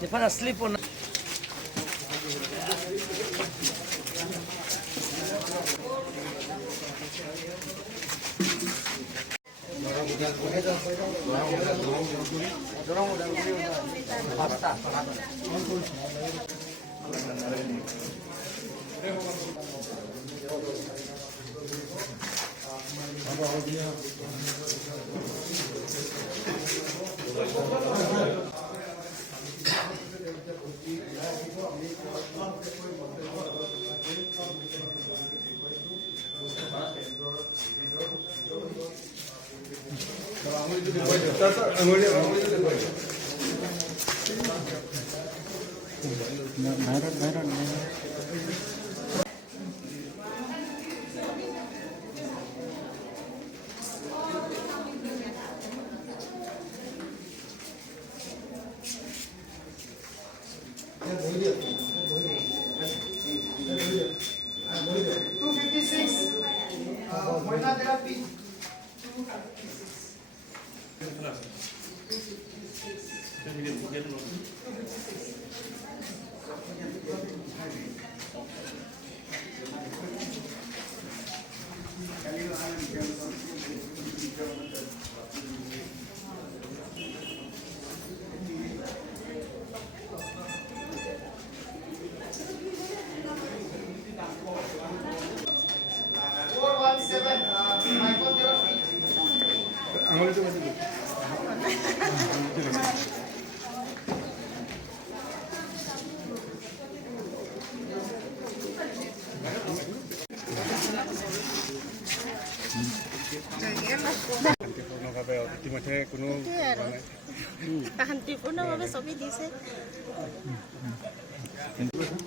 Depan asli pun.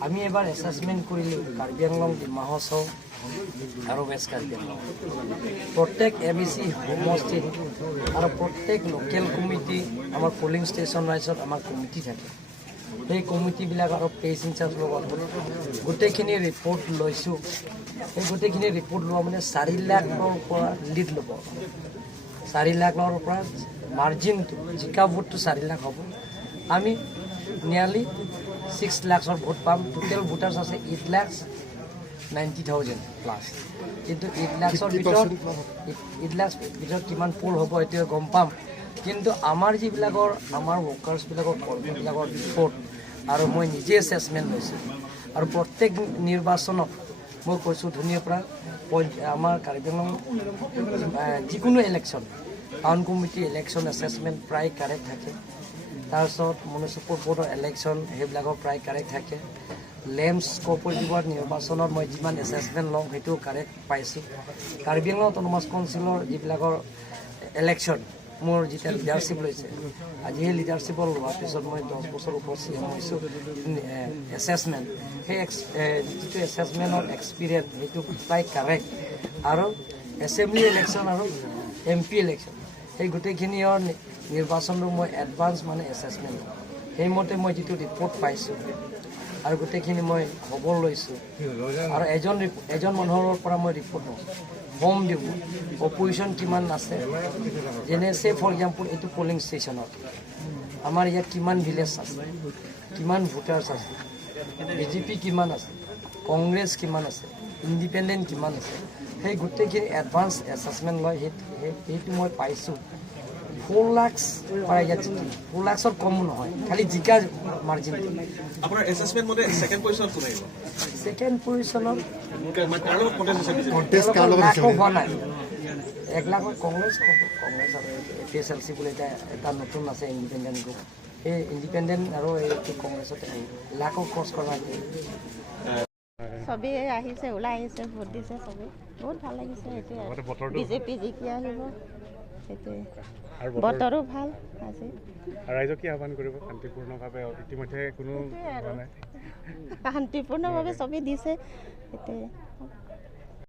আমি এবাৰ assessment কৰিলোঁ কাৰ্বি আংলং ডিমা হাছাও আৰু ৱেষ্ট কাৰ্বি আংলং প্ৰত্যেক ABC সমষ্টিত আৰু প্ৰত্যেক লোকেল কমিটি আমাৰ পলিং ষ্টেচন ৰাইজত আমাৰ কমিটি থাকে সেই কমিটিবিলাক আৰু পেজ ইনচাৰ্জ লগত গোটেইখিনি ৰিপৰ্ট লৈছোঁ সেই গোটেইখিনি ৰিপৰ্ট লোৱা মানে 4 লাখৰ পৰা লিড ল'ব 4 লাখৰ পৰা মাৰ্জিনটো জিকা ভোটটো 4 লাখ হ'ব আমি নিয়াৰলি 6 লাখৰ ভোট পাম টোটেল ভোটাৰ্ছ আছে 8,90,000 প্লাছ কিন্তু 8 লাখৰ ভিতৰত কিমান পোল হ'ব এতিয়া গম পাম কিন্তু আমাৰ যিবিলাকৰ আমাৰ ৱৰ্কাৰ্ছবিলাকৰ কৰ্মীবিলাকৰ ৰিপৰ্ট আৰু মই নিজে এছেছমেণ্ট লৈছোঁ আৰু প্ৰত্যেক নিৰ্বাচনত মই কৈছোঁ ধুনীয়াৰ পৰা আমাৰ কাৰ্বি আংলং যিকোনো election town committee election assessment প্ৰায় কাৰেক্ট থাকে তাৰপিছত মিউনিচিপেল বৰ্ডৰ ইলেকশ্যন সেইবিলাকৰ প্ৰায় কাৰেক্ট থাকে লেম্পছ কপাৰেটিভৰ নিৰ্বাচনত মই যিমান এছেছমেণ্ট লওঁ সেইটো কাৰেক্ট পাইছোঁ কাৰ্বি আংলং অট'নমাছ কাউন্সিলৰ যিবিলাকৰ ইলেকশ্যন মোৰ যেতিয়া লিডাৰশ্বিপ লৈছে আজি সেই লিডাৰশ্বিপৰ লোৱাৰ পিছত মই 10 বছৰ ওপৰত CM হৈছোঁ এছেছমেণ্ট সেই যিটো এছেছমেণ্টৰ এক্সপিৰিয়েঞ্চ সেইটো প্ৰায় কাৰেক্ট আৰু এছেম্বলি ইলেকশ্যন আৰু MP ইলেকশ্যন সেই গোটেইখিনিৰ নিৰ্বাচনটো মই এডভান্স মানে এছেছমেণ্ট সেইমতে মই যিটো ৰিপৰ্ট পাইছোঁ আৰু গোটেইখিনি মই খবৰ লৈছোঁ আৰু এজন মানুহৰ পৰা মই ৰিপৰ্ট লওঁ হোম দিব অপজিশ্যন কিমান আছে যেনে চে ফৰ এক্সাম্পল এইটো পলিং ষ্টেচনত আমাৰ ইয়াত কিমান ভিলেজ আছে কিমান ভোটাৰ্ছ আছে BJP কিমান আছে কংগ্ৰেছ কিমান আছে ইণ্ডিপেণ্ডেণ্ট কিমান আছে সেই গোটেইখিনি এডভান্স এছেছমেণ্ট লয় সেইটো মই পাইছোঁ 4 লাখ পৰা ইয়াত 4 লাখৰ কম নহয় খালি জিকা মাৰ্জিন আপোনাৰ এছেছমেণ্ট মতে সেকেন্ড পজিশনত কোন আহিব সেকেন্ড পজিশনত কন্টেষ্ট কাৰ লগত আছে হোৱা নাই 1 লাখৰ কংগ্ৰেছ আৰু PSLC বুলি এটা নতুন আছে ইণ্ডিপেণ্ডেণ্ট গ্ৰুপ এই ইণ্ডিপেণ্ডেণ্ট আৰু এই কংগ্ৰেছতে লাখৰ ক্ৰছ কৰা সবে আহিছে ওলাই আহিছে ভোট দিছে সবে বহুত ভাল লাগিছে এইটো BJP জিকি আহিব সেইটোৱে বতৰো ভাল আজি ৰাইজক কি আহ্বান কৰিব শান্তিপূৰ্ণভাৱে ইতিমধ্যে কোনো শান্তিপূৰ্ণভাৱে সবে দিছে সেইটোৱে